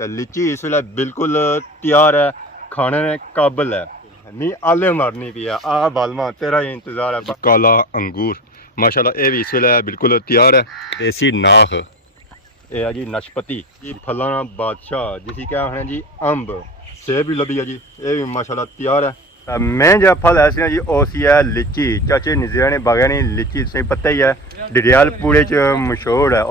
तो लीची इस वे बिल्कुल तैयार है, खाने में काबिल है। नहीं आले मारनी भी है। आ बालमा तेरा ही इंतज़ार है। काला अंगूर माशाल्लाह ये भी इस वे बिल्कुल तैयार है। देसी नाख ये है जी नशपति जी, फलों का बादशाह जिसी क्या है जी अंब, सेब भी लभी है जी, ये भी माशाल्लाह तैयार है। मैं जो फल ऐसे जी ओसी है लीची। चाचे नज़ीरा ने बागा ने लीची तुझे पता ही है डडियाल पूरे च मशहूर है।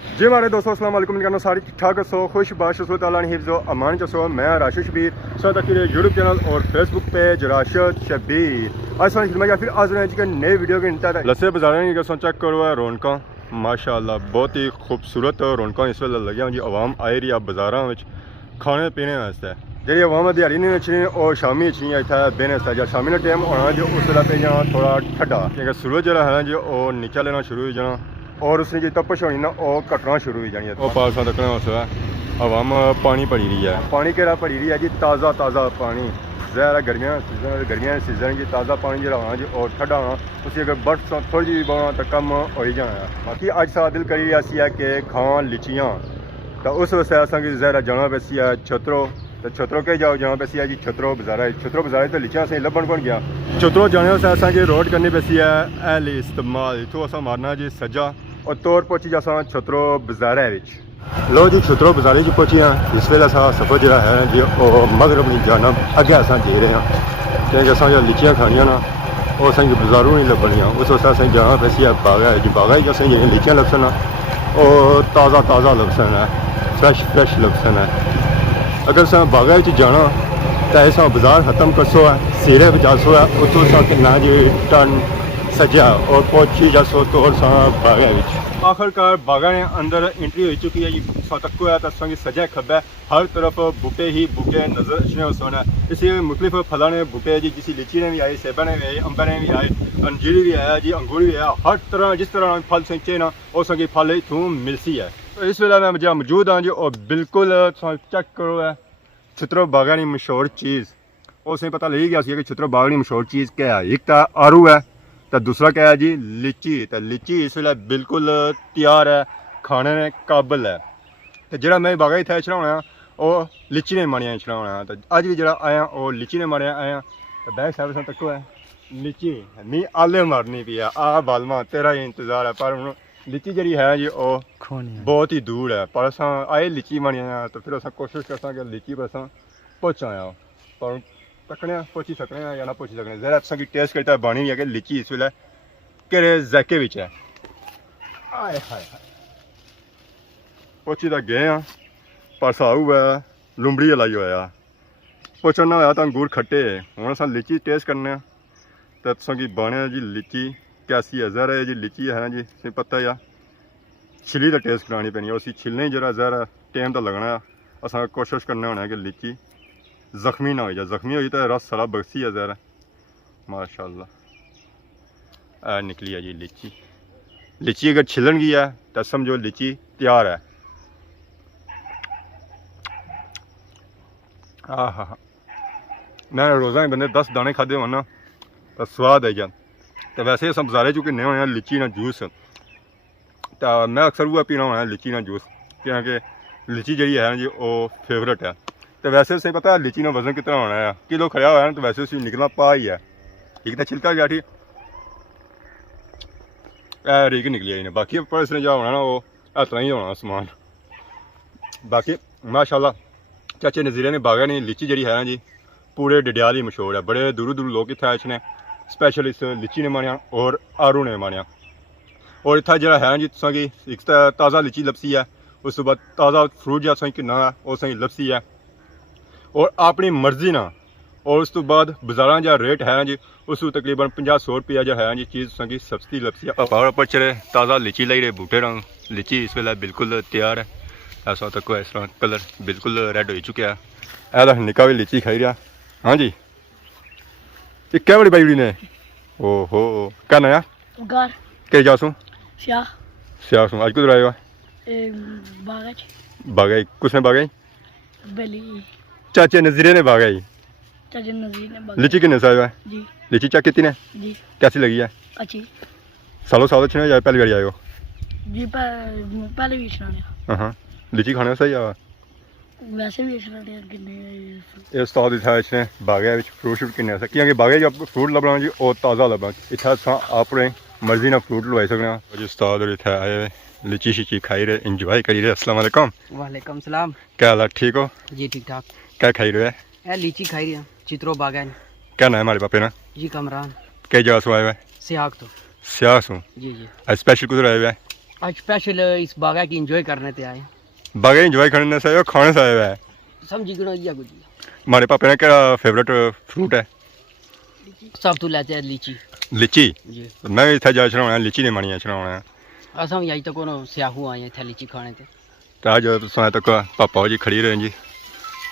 जी हमारे दोस्तों अस्सलाम वालेकुम, कहना सारी ठीक ठाक सो खुश बाश ताला हिफ्ज़ो अमान चसो। मैं राशिद शबीर साथ अखिले यूट्यूब चैनल और फेसबुक पेज राशिद शबीर। आज फिल्म या फिर आज के नए वीडियो के इंतजार लस्से बाजार चेक करो है रौनक माशाल्लाह बहुत ही खूबसूरत रौनक इस वे लगे जी। आवाम आई रही है बाजारों में खाने पीने वास्ते। जी आवाम दिहाड़ी नहीं अच्छी और शामी अच्छी इतना बेने वास्ते। जब शामी का टाइम होना जो उस वे पे जाना थोड़ा ठंडा क्योंकि सूरज जरा है जो नीचा लेना शुरू हो जाना और उसने जो तपश होनी ना वो कटना शुरू हो जानी है। वो पासा तकना उस आवाम पानी भरी रही है। पानी केड़ा भरी रही है जी, ताज़ा ताज़ा पानी। ज़्यादा गर्मियाँ सीजन की ताज़ा पानी जो होना जी और ठंडा होना उसी अगर बर्फ थोड़ी जी बना तो कम हो ही जाना है। बाकी अज सा दिल करी ऐसी है कि खावां लीचियाँ तो उस वास्ते असें ज़्यादा जाना पैसी है छतरो। तो छतरो के जाओ जाना पैसी है जी छतरो बाजार तो लीचियाँ असें लभन कौन गया। छतरो जाने वास्ते असें रोड करनी पैसी है एल इस्तेमाल इतों असां मारना जी सज्जा और तौर पहुंची जैसा छतरो बाजारे लो जी। छतरो बाजारे पहुंची हाँ इस वे सफ़र जो है जी मगरब की जानब अगे अस जे रहे हैं क्योंकि अस जो लीचियाँ खानिया ना वो असें बाजारों नहीं लभनिया। उस वास्ते असें जाना पैसी है बागा जी। बागा असें जो लीचियाँ लभसन और ताज़ा ताज़ा लभसन है, फ्रैश लभसन है। अगर अस बागा जाना तो ऐसा बाजार खत्म कसो है सिरे बजासो है उतो ना जी टन सजा और पहुंची जसो तो बागा आखिरकार बागा ने अंदर एंट्री हो चुकी है जी। तको है तो सजा खब्बे हर तरफ बूटे ही बूटे नजर अच्छे सोना। इसी मुख्तलिफ फलों ने बूटे जी, जिस लीची ने भी आए, सेबा ने भी आए, अम्बा ने भी आए, अंजीर भी आया जी, अंगूर भी आया। हर तरह जिस तरह फल संचे ना उस फल इतों मिलती है। तो इस वे मैं जहाँ मौजूद हाँ जी और बिल्कुल चेक करो है छतरो बागा की मशहूर चीज़ उस पता लगी गया कि छतरो बागा की मशहूर चीज़ क्या है। एक तो आरू है तो दूसरा क्या है जी लीची। तो लीची इस वे बिल्कुल तैयार है, खाने में काबिल है। तो जो मैं बागा इतना चढ़ाना वो लीची ने मारिया चढ़ाना। तो अज भी जो आया वो लीची ने मारिया आया। तो बैक साइड से तको है लीची नहीं आले मारनी भी है। आ बालमा तेरा ही इंतज़ार है पर हूँ लीची जी है जी वो बहुत ही दूर है। पर अस आए लीची मारिया तो फिर अस कोशिश करसा कि लीची पर अस पहुँचा पर तकने पहुँची सकने या ना पहुँची सकने। जरा अस टेस्ट करता बनी है कि लीची इस वे केड़े जैके विच है। आए हाय पहुँची तो गए हाँ पर साहू है लुंबड़ी लाई होया पहुँचना होया तो अंगूर खट्टे हूँ अस लीची टेस्ट करने तो तुसेंगी बने जी लीची कैसी है। जहर है जी लीची है जी तुसें पता ही छिली का टेस्ट करानी पैनी है। उसी छिलने जरा जहर टाइम तो लगना है। अस कोशिश करना होना कि लीची जख्मी ना हो जाए, जख्मी हो तो रस सारा बक्सी है जहर माशाल्लाह निकली है जी लीची। लीची अगर छिलन गई है तो समझो लीची तैयार है। हाँ मैं रोज़ा बंदे 10 दाने खाते हो ना तो स्वाद आई जा। तो वैसे अस बाजारे चूँ किन्ने होने लीची ना जूस तो मैं अक्सर वो पीना होना लीची ना जूस क्योंकि लीची जी है जी वो फेवरेट है। तो वैसे उसे पता है लीची ना वजन कितना होना है, किलो खड़ा हुआ है तो वैसे उसे निकलना पा ही है। एक तो छिलका गया ठीक रीक निकली है बाकी पर इसने जो होना ना वो इतना ही होना समान। बाकी माशाल्लाह चाचे नज़ीरे ने बागा ने लीची जी है ना जी पूरे डडियाल ही मशहूर है। बड़े दूर दूर लोग इतने आए स्पैशल इस लीची ने मानिया और आरू ने मानिया। और इतना जो है जी तुसा की एक ताज़ा लीची लपसी है उस बाद ताज़ा फ्रूट जो असें किन्ना है वो सही लपसी है और अपनी मर्जी ना। और उस तो बाद बाजारा जो रेट है जी उस तकरीबन 50-100 रुपया जो है जी चीज़ तुसा की सस्ती लपसी है। पहाड़ पर चढ़े ताज़ा लीची लाई रहे बूटे रंग लीची इस वे बिल्कुल तैयार है। ऐसा तक इस तरह कलर बिल्कुल रेड हो चुका है। ऐसा निका भी लीची खाई रहा हाँ जी। ये क्या बड़ी बाई ने ओहो क्या नया के जासू स्यासू आज कुछ आयो बागा किसने बागा चाचे नज़ीरे ने बागा लीची कितने साल है लीची चेक की ने कैसी लगी है। अच्छी सालों साल अच्छी जाए पहली बार आयो जी पहले भी छड़ाने हाँ लीची खाने सही आ वैसे भी छड़ाने किन्ने ਇਹ ਉਸਤਾਦ ਇੱਥੇ ਇਸਨੇ ਬਾਗਿਆਂ ਵਿੱਚ ਫਰੂਟ ਸ਼ੂਟ ਕਿੰਨੇ ਸਕੀ ਕਿ ਬਾਗੇ ਜੋ ਫਰੂਟ ਲੱਭਣਾ ਜੀ ਉਹ ਤਾਜ਼ਾ ਲੱਭਣਾ ਇੱਥੇ ਅਸਾਂ ਆਪਣੇ ਮਰਜ਼ੀ ਨਾਲ ਫਰੂਟ ਲਵਾਈ ਸਕਦੇ ਹਾਂ ਜੀ ਉਸਤਾਦ ਇੱਥੇ ਆਏ ਹੋਏ लीची शीची खाई रहे इंजॉय करी रहे। अस्सलाम वालेकुम। वालेकुम सलाम। क्या हाल है, ठीक हो? जी ठीक ठाक। क्या खाई रहे हैं? लीची खाई रही है, चित्रो बागान। क्या नाम है हमारे पापे ना? जी कमरान। कई जगह से आए हुए? सियाग तो। सियाग से? जी जी। आज स्पेशल किधर आए हुए हैं? आज स्पेशल इस बागा की इंजॉय करने ते आए। बागा इंजॉय करने से आए हो, खाने से आए हुए हैं? समझी गिनो या कुछ। हमारे पापे ना क्या फेवरेट फ्रूट है? सब तो लेते हैं लीची। लीची? जी। मैं भी इतना जा चढ़ाना लीची नहीं मानी चढ़ाना। असम यही तो कोनो स्याहू आए थे लीची खाने ते। तो आज सुना तक पापा जी खड़ी रहे जी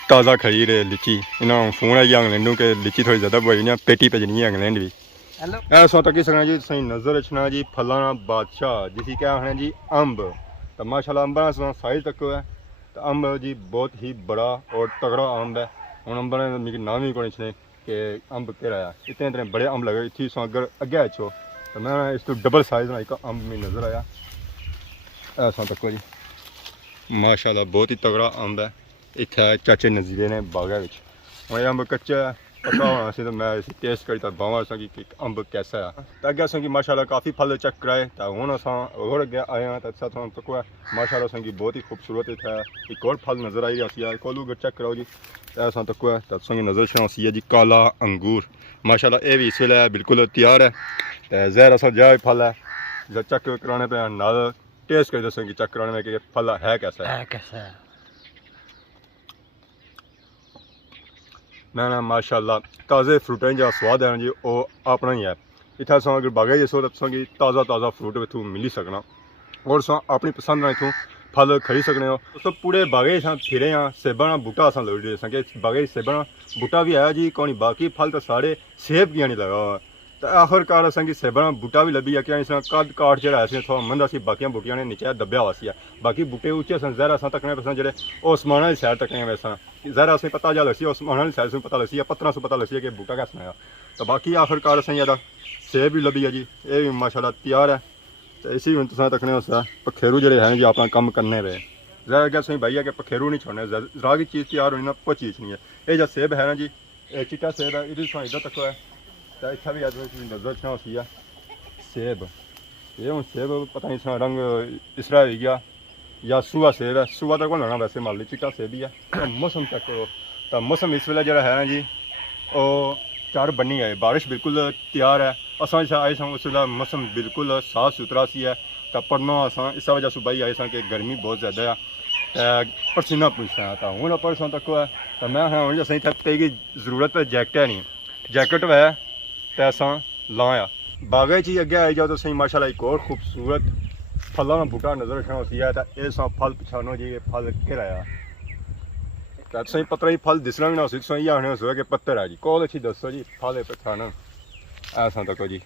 ताज़ा खड़ी रहे लीची इन्होंने फोन है जी इंग्लैंड के लीची थोड़ी ज़्यादा बड़ी ना पेटी भेजनी है इंग्लैंड भी। हेलो ऐसा तक ही सकना जी सही नज़र रखना जी फलाना बादशाह जिसे क्या है जी अम्ब। तो माशाल्लाह अम्ब ना साइज तक है तो अम्ब जी बहुत ही बड़ा और तगड़ा अम्ब है। हूँ अम्ब ने मिगी नाम ही को नहीं कि अम्ब केड़ा है इतने इतने बड़े अम्ब लगे इतनी सो अगर अगे अच्छो तो मैं इस तो डबल साइज ना एक अम्ब में नज़र आया। ऐसा तक जी माशाल्लाह बहुत ही तगड़ा अम्ब है। इतना चाचे नज़ीरे ने बागा हूँ ये अम्ब कच्चा है पता होना सी तो मैं इसे टेस्ट करी बावा कि अम्ब कैसा है। तो अगे असें माशाल्लाह काफ़ी फल चेक कराए तो हूँ अस और अगे आए हैं तो तक माशाल्लाह असें बहुत ही खूबसूरत इतना एक और फल नज़र आई रहा है कोलू अगर चेक कराओ जी ऐसा तक है तो असें नज़र छना सी है जी काला अंगूर। माशाल्लाह ये भी इस वे बिल्कुल तैयार है तो जहर असा जहा फल है जो चेक कराने पे नाल टेस्ट कर दसें कि चेक कराने में कि फल है कैसा है। मैं ना माशाल्लाह ताज़े फ्रूटें जो स्वाद है जी वो अपना ही है। इतना अस अगर बागा जिसो तो कि ताज़ा ताज़ा फ्रूट इतों मिली सकना और अस अपनी पसंद इतों फल खरीद सकने हो। तो पूरे बागे फिरे हाँ सेबा ना बूटा अस लोड़ी कि बागे सेबा बूटा भी है जी कौन बाकी फल तो सारे सेब की नहीं लगा हुआ तो आखिरकार असें कि सेबा बूटा भी लभी कि इस कद काट जो है थोड़ा मंदा सी बाकी बूटियां ने नीचे दब्या हुआ सी बाकी बूटे उच्चे सन जहर अस तकने पे जो उस्माना की सैर तकने पे जहर असें पता जा लसी उस्माना की सैर से पता लसी पत्थर से पता लसी कि बूटा कैसा है। तो बाकी आखिरकार असें ज्यादा सेब भी लभी है जी ये भी माशाल्लाह तैयार है। तो इसी में तुम तकने पखेरू जो हैं जी अपना कम करने पे जहर अगर असें भाई है कि पखेरू नहीं छोड़ने जरा की चीज़ तैयार होनी ना कोई चीज़ नहीं है। ये जो सेब है ना जी ये चिट्टा सेब है ये इधर तक है तो इतना भी अज नजर छना सी है सेब ये हूँ सेब पता नहीं इसका रंग इस तरह हो गया या सूआ सेब है सूआ तो कौन लेना वैसे मान ली चिट्टा सेब ही है। तो मौसम चेक करो तो मौसम इस वे जो है ना जी वो चार बनी है बारिश बिल्कुल तैयार है अस आए सन उस वे मौसम बिल्कुल साफ सुथरा सी है। तो पढ़ना अस इस वजह से भाई आए सन कि गर्मी बहुत ज़्यादा है पसीना पूछना है। तो हूँ परसों तक है तो मैं हूँ असें इतने कई जरूरत जैकेट है नहीं जैकेट है तो अस लाया बागा च अगे आई जाओ तो सही माशाल्लाह एक और खूबसूरत फलों का बूटा नजर रखना होती है। तो ये फल पछानो जी ये फल किराया तो सही पत्तर ही फल दिसना भी ना हो सही आने हो कि पत्तर है जी कौन अच्छी दसो जी फल पछाना ऐसा तको जी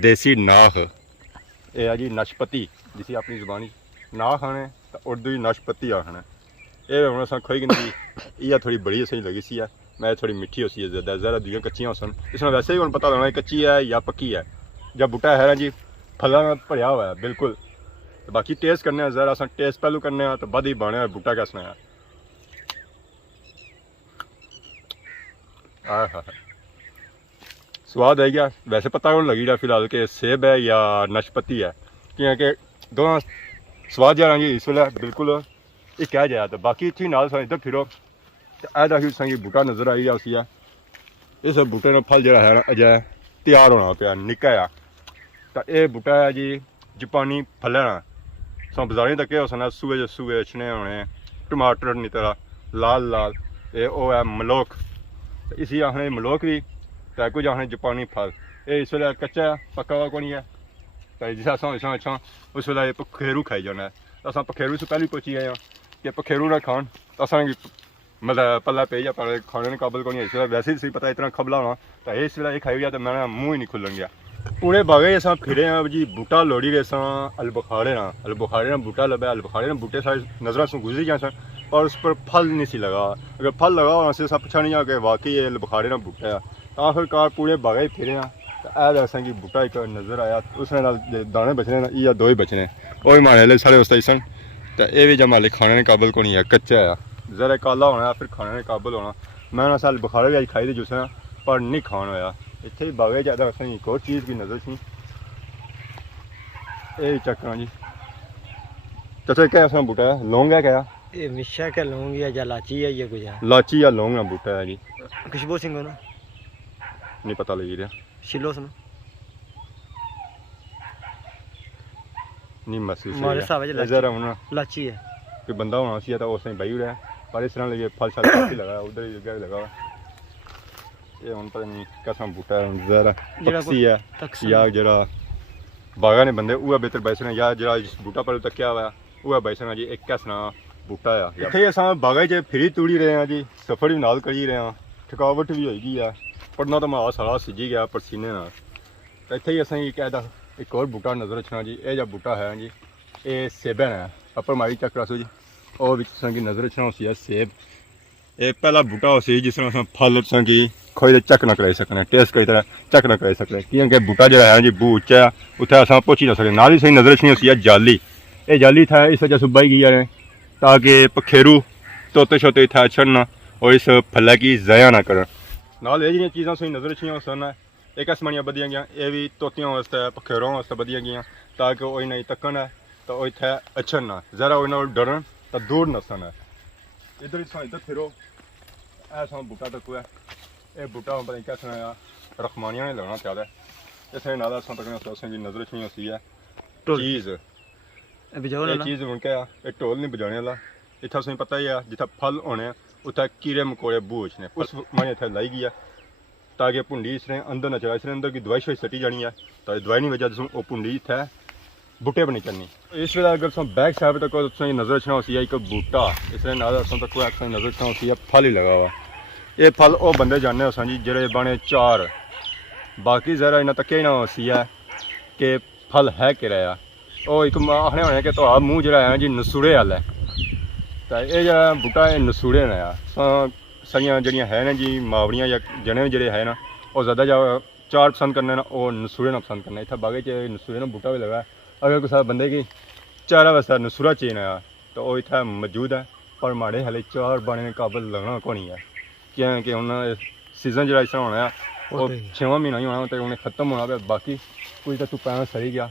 देसी नाख ये है जी नशपति जिसे अपनी जबानी नाख आने तो उर्दू ही नशपति आखना ये हम अस खोई गिनती यह थोड़ी बड़ी सही लगी सी है मैं थोड़ी मिठी हो सी है ज़्यादा ज़रा दूसरी कच्चियाँ सन इसमें वैसे ही पता लगना कच्ची है या पक्की है जब बूटा है ना जी फलों में भरिया हुआ है बिल्कुल। तो बाकी टेस्ट करने ज़रा अस टेस्ट पहलू करने तो बद ही बने हुआ बूटा कैसा है। हाँ स्वाद है गया वैसे पता कौन लगी रहा फिलहाल कि सेब है या नशपति है क्योंकि दोनों स्वाद जा जी इस वे बिल्कुल एक कह जाए। तो बाकी इतनी नाल इधर फिरो तो ऐसा ही संगी बूटा नज़र आई रहा उसी इस बूटे ने फल जो है ना अजय तैयार होना पाया निका आ। तो ये बूटा है जी जापानी फलना सो बाजारी तक हो सकना सूए सूए छने होने टमाटर नहीं तरह लाल लाल ये वो है मलोक तो इसी आखने मलोक भी तो कुछ आखने जापानी फल ये इस वे कच्चा पक्का हुआ को नहीं है। तो जिस अच्छा उस वे पखेरू खाई जाना है तो अस पखेरू से पहले पहुँची गए कि पखेरू ना खान तो अस मतलब पल्ला पे या पर खाने के काबिल को नहीं है वैसे ही सही पता इतना खबला होना तो इस वे खाई गया तो मैं मुँह ही नहीं खुलन गया। पूरे बागे अस फिरे हैं जी बूटा लोड़ी गए अलबुखारे ना बूटा लभा अलबुखारे ना बूटे सारे नज़र से गुजरी गए सन पर उस पर फल नहीं सी लगा अगर फल लगा होना से सब पछा नहीं आ कि वाकई ये अलबुखारे ना बूटा है। तो आखिरकार पूरे बागे फिरे हैं ਇਹ ਅਸਾਂ ਕੀ ਬੂਟਾ ਇੱਕ ਨਜ਼ਰ ਆਇਆ ਉਸਨੇ ਨਾਲ ਦਾਣੇ ਬਚਨੇ ਨਾ ਇਹ ਦੋ ਹੀ ਬਚਨੇ ਉਹ ਹੀ ਮਾਣੇ ਲੈ ਸਾਰੇ ਉਸਤੇ ਸਨ ਤੇ ਇਹ ਵੀ ਜਮਾਲੇ ਖਾਣੇ ਦੇ ਕਾਬਲ ਕੋ ਨਹੀਂ ਹੈ ਕੱਚਾ ਆ ਜ਼ਰਾ ਕਾਲਾ ਹੋਣਾ ਫਿਰ ਖਾਣੇ ਦੇ ਕਾਬਲ ਹੋਣਾ ਮੈਂ ਨਾ ਸਾਲ ਬੁਖਾਰੇ ਵੀ ਅੱਜ ਖਾਈ ਦੇ ਜੁਸਾਂ ਪਰ ਨਹੀਂ ਖਾਣ ਹੋਇਆ ਇੱਥੇ ਬਾਵੇ ਜ਼ਿਆਦਾ ਅਸਾਂ ਇੱਕ ਹੋਰ ਚੀਜ਼ ਦੀ ਨਜ਼ਰ ਸੀ ਇਹ ਚੱਕਰਾਂ ਜੀ ਚਾਚਾ ਕਿਆ ਅਸਾਂ ਬੂਟਾ ਹੈ ਲੌਂਗ ਹੈ ਕਿਆ ये मिर्चा का लौंग या जलाची है ये कुछ है ਲਾਚੀ ਜਾਂ ਲੌਂਗ ਦਾ ਬੂਟਾ ਹੈ ਜੀ खुशबू सिंह ना ਨਹੀਂ ਪਤਾ ਲੱਗੀ ਰਿਹਾ शिलो सुन ਨਹੀਂ ਮਹਿਸੂਸ ਮਾਰੇ ਹਿਸਾਬ ਨਾਲ ਲਾਚੀ। ਜ਼ਰਾ ਹੁਣ लाची है ਕੋਈ ਬੰਦਾ ਹੋਣਾ ਸੀ ਤਾਂ ਉਸ ਨੇ ਬਈ ਰਿਹਾ ਪਰ ਇਸ ਤਰ੍ਹਾਂ ਲਈ ਫਲ ਸ਼ਾਲ ਕਾਫੀ ਲਗਾ ਉਧਰ ਹੀ ਜਗ੍ਹਾ ਲਗਾ ਇਹ ਹੁਣ ਪਤਾ ਨਹੀਂ ਕਿਹੜਾ ਬੂਟਾ ਹੈ ਜ਼ਰਾ ਜਿਹੜਾ ਤਕਸੀ ਹੈ तकसीम ਜਾਂ ਜਿਹੜਾ ਬਾਗਾ ਨੇ ਬੰਦੇ ਉਹ ਬਿਹਤਰ ਬੈਸਣਾ ਜਾਂ ਜਿਹੜਾ ਜਿਸ ਬੂਟਾ ਪਰ ਤੱਕਿਆ ਹੋਇਆ ਉਹ ਬੈਸਣਾ ਜੀ ਇੱਕ ਕਿਸਨਾ ਬੂਟਾ ਆ ਇੱਥੇ ਅਸਾਂ ਬਾਗਾ 'ਚ ਫਰੀ ਤੂੜੀ ਰਹੇ ਆ ਜੀ ਸਫਰ ਵੀ ਨਾਲ ਕਰੀ ਰਹੇ ਆ ਥਕਾਵਟ ਵੀ ਹੋਈ ਗਈ ਆ ਪੜਨਾ ਤਾਂ ਮਾਂ ਸਾਰਾ ਸਿੱਜੀ ਗਿਆ ਪਸੀਨੇ ਨਾਲ ਤਾਂ ਇੱਥੇ ਹੀ ਅਸਾਂ ਇਹ ਕਹਿਦਾ ਇੱਕ ਹੋਰ ਬੂਟਾ ਨਜ਼ਰ ਰੱਖਣਾ ਜੀ ਇਹ ਜਿਹੜਾ ਬੂਟਾ ਹੈ ਜੀ ਇਹ ਸੇਬਨ ਹੈ ਅੱਪਰ ਮਾਰੀ ਚੱਕ ਰਸੋ ਜੀ ਉਹ ਵਿੱਚ ਸੰਗੀ ਨਜ਼ਰ ਰੱਖਣਾ ਸੀ ਸੇਬ ਇਹ ਪਹਿਲਾ ਬੂਟਾ ਸੀ ਜਿਸ ਤਰ੍ਹਾਂ ਅਸਾਂ ਫਲ ਸੰਗੀ ਕੋਈ ਦੇ ਚੱਕ ਨਾ ਕਰਾਈ ਸਕਨੇ ਟੇਸਟ ਕਈ ਤਰ੍ਹਾਂ ਚੱਕ ਨਾ ਕਰਾਈ ਸਕਨੇ ਕਿਉਂਕਿ ਬੂਟਾ ਜਿਹੜਾ ਹੈ ਜੀ ਬੂ ਉੱਚਾ ਆ ਉੱਥੇ ਅਸਾਂ ਪਹੁੰਚੀ ਨਾ ਸਕਦੇ ਨਾਲ ਹੀ ਸਹੀ ਨਜ਼ਰ ਰੱਖਣੀ ਸੀ ਜਾਲੀ ਇਹ ਜਾਲੀ ਥਾ ਇਸ ਵਜ੍ਹਾ ਸੁਬਾਈ ਗਈ ਹੈ ताकि पखेरू तोते शोते इतना छड़ना और इस फल की ज़ाया ना करन नाल ये जिहड़ियां चीज़ां सही नज़र रखियां सन एक आसमानियां बदियां गईयां ये भी तोतियां वास्ते पखेरों वास्ते बदियां गईयां ताकि वो नहीं तकन है तो वो इत्थे अछन ना ज़रा वो डरन तो दूर नसन है इधर इधर फिरो ऐसा बूटा तक है ये बूटा पता नहीं कैसे आया रखमानिया ने लगना चाहिए इस नाल असां तक की नज़र रखियां सी है चीज़ बिजाओ ਇਹ ना ਚੀਜ਼ ਹੁਣ ਕਿਆ ਇਹ ਢੋਲ ਨਹੀਂ ਵਜਾਣੇ ਵਾਲਾ ਇੱਥੇ ਸਾਨੂੰ ਪਤਾ ਹੀ ਆ ਜਿੱਥੇ ਫਲ ਹੋਣੇ ਆ ਉੱਥੇ ਕੀੜੇ ਮਕੌੜੇ ਬੂਝ ਨੇ ਉਸ ਮਾਨੇ ਇੱਥੇ ਲਾਈ ਗਈ ਆ ਤਾਂ ਕਿ ਭੁੰਡੀ ਇਸ ਨੇ ਅੰਦਰ ਨਾ ਚਲਾ ਇਸ ਨੇ ਅੰਦਰ ਕੀ ਦਵਾਈ ਸ਼ੋਈ ਸੱਟੀ ਜਾਣੀ ਆ ਤਾਂ ਦਵਾਈ ਨਹੀਂ ਵਜਾ ਜਿਸਨੂੰ ਉਹ ਭੁੰਡੀ ਇੱਥੇ ਬੂਟੇ ਬਣੀ ਕਰਨੀ ਇਸ ਵੇਲੇ ਅਗਰ ਸਾਨੂੰ ਬੈਕ ਸਾਈਡ ਤੱਕ ਤੁਸੀਂ ਨਜ਼ਰ ਰੱਖਣਾ ਹੋਸੀ ਇੱਕ ਬੂਟਾ ਇਸ ਨੇ ਨਾਲ ਸਾਨੂੰ ਤੱਕ ਕੋਈ ਨਜ਼ਰ ਰੱਖਣਾ ਹੋਸੀ ਫਲ ਹੀ ਲਗਾ ਵਾ ਇਹ ਫਲ ਉਹ ਬੰਦੇ ਜਾਣਦੇ ਹੋ ਸਾਂ ਜੀ ਜਿਹੜੇ ਬਣੇ ਚਾਰ ਬਾਕੀ ਜ਼ਰਾ ਇਹਨਾਂ ਤੱਕ ਹੀ ਨਾ ਹੋਸੀ ਹੈ ਕਿ ਫਲ ਹੈ ਕਿਹੜਾ ਉਹ ਇੱਕ ਆਖਣੇ ਹੋਣੇ ਕਿ ਤੁਹਾਡਾ ਮੂੰਹ ਜਿਹੜਾ ਹੈ ਜੀ ਨਸੂੜੇ ਵਾਲਾ ਹੈ ਤਾਂ ਇਹ ਜਿਹੜਾ ਬੂਟਾ ਇਹ ਨਸੂੜੇ ਨੇ ਆ ਸਾਰੀਆਂ ਜਿਹੜੀਆਂ ਹੈ ਨੇ ਜੀ ਮਾਵੜੀਆਂ ਜਾਂ ਜਣੇ ਜਿਹੜੇ ਹੈ ਨਾ ਉਹ ਜ਼ਿਆਦਾ ਜਾਂ ਚਾਰ ਪਸੰਦ ਕਰਨੇ ਨਾ ਉਹ ਨਸੂੜੇ ਨਾਲ ਪਸੰਦ ਕਰਨੇ ਇੱਥੇ ਬਾਗੇ 'ਚ ਨਸੂੜੇ ਨਾਲ ਬੂਟਾ ਵੀ ਲਗਾ ਅਗਰ ਕਿਸੇ ਬੰਦੇ ਕੀ ਚਾਰਾ ਵਾਸਤੇ ਨਸੂਰਾ ਚੇਨ ਆ ਤਾਂ ਉਹ ਇੱਥੇ ਮੌਜੂਦ ਹੈ ਪਰ ਮਾੜੇ ਹਲੇ ਚਾਰ ਬਾਣੇ ਦੇ ਕਾਬਲ ਲੱਗਣਾ ਕੋਈ ਨਹੀਂ ਹੈ ਕਿਉਂਕਿ ਹੁਣ ਸੀਜ਼ਨ ਜਿਹੜਾ ਇਸ ਤਰ੍ਹਾਂ ਹੋਣਾ ਉਹ 6ਵਾਂ ਮਹੀਨਾ ਹੀ ਹੋਣਾ ਤੇ ਉਹਨੇ ਖਤਮ ਹੋਣਾ ਪਿਆ ਬਾਕੀ ਕੁਝ ਤਾਂ ਤੂੰ ਪੈਣਾ ਸਰੀ ਗਿਆ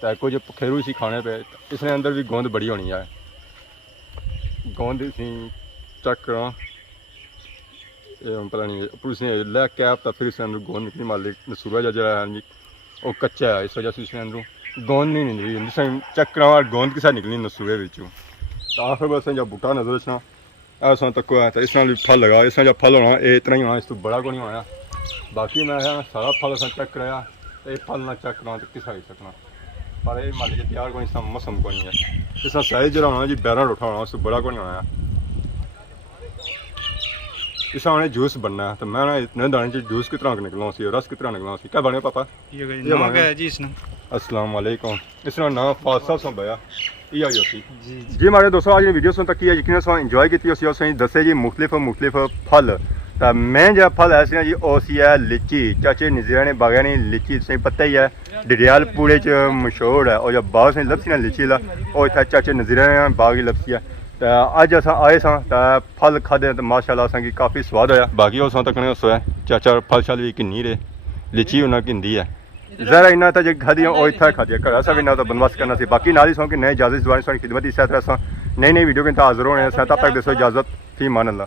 ਤਾਂ ਕੁਝ ਪਖੇਰੂ ਸੀ ਖਾਣੇ ਪਏ ਇਸ ਦੇ ਅੰਦਰ ਵੀ ਗੋਂਦ ਬੜੀ ਹੋਣੀ ਹੈ ਗੋਂਦ ਸੀ ਚੱਕ ਕਰਾਂ ਇਹ ਪਤਾ ਨਹੀਂ ਪੁਲਿਸ ਨੇ ਲੈ ਕੇ ਆਪ ਤਾਂ ਫਿਰ ਇਸ ਦੇ ਅੰਦਰ ਗੋਂਦ ਨਿਕਲੀ ਮਾਲੀ ਨਸੂਰਾ ਜਿਹੜਾ ਹੈ ਜੀ ਉਹ ਕੱਚਾ ਹੈ ਇਸ ਵਜ੍ਹਾ ਸੇ ਇਸ ਦੇ ਅੰਦਰੋਂ ਗੋਂਦ ਨਹੀਂ ਨਿਕਲੀ ਜਿਸ ਟਾਈਮ ਚੱਕ ਕਰਾਂ ਗੋਂਦ ਕਿਸਾ ਨਿਕਲੀ ਨਸੂਰੇ ਵਿੱਚੋਂ ਤਾਂ ਫਿਰ ਬਸ ਜਦ ਬੂਟਾ ਨਜ਼ਰ ਰਚਣਾ ਐਸਾ ਤੱਕ ਹੈ ਤਾਂ ਇਸ ਨਾਲ ਵੀ ਫਲ ਲਗਾ ਇਸ ਨਾਲ ਫਲ ਹੋਣਾ ਇਹ ਇਤਨਾ ਹੀ ਹੋਣਾ ਇਸ ਤੋਂ ਬੜਾ ਕੋਈ ਨਹੀਂ ਹੋਣਾ ਬਾਕੀ ਮੈਂ ਸਾਰਾ ਫਲ ਅਸਾਂ ਚੈੱਕ ਕਰਿਆ ਇਹ ਫਲ ਨਾ ਚੈੱਕ ਕਰਾਂ ਤਾਂ ਕਿਸਾ ਹੀ ਸਕਣਾ पर ये मान लीजिए तैयार को नहीं मौसम को नहीं है इसका साइज जरा होना जी बैरा उठा होना उससे बड़ा को नहीं होना इसका उन्हें जूस बनना है तो मैं ना इतने दाने से जूस की तरह निकलना सी रस की तरह निकलना सी क्या बने पापा ये नाम क्या है जी इसने अस्सलाम वालेकुम इसका नाम फासा संभया ये आई होती जी जी हमारे दोस्तों आज वीडियो सुन तक की यकीन से इंजॉय की थी दसे जी मुख्तलिफ फल तो मैं जो फल है जी वो सी है लीची चाचे नज़ीरा ने बागा ने लीची तुम पता ही है डडियाल पूरे च मशहूर है और जब बाग से लपसी ना लीची ला वो इतना चाचे नज़ीरा ने बाग ही लपसी है तो अज अस आए सां तो फल खादे तो माशाल्लाह असें काफ़ी स्वाद होया बाकी उस तकने उस चाचा फल शल भी किन्नी रे लीची उन्हें किंदी है ज़रा इन्ना तो जो खादी वो इतना खादी घर असा भी ना तो बंदोबस्त करना सी बाकी नाल ही सौ कि नए इजाजत दुआनी खिदमत इस तरह नई नई वीडियो के हाजिर होने तब तक दसो इजाज़त फी मान अल्लाह।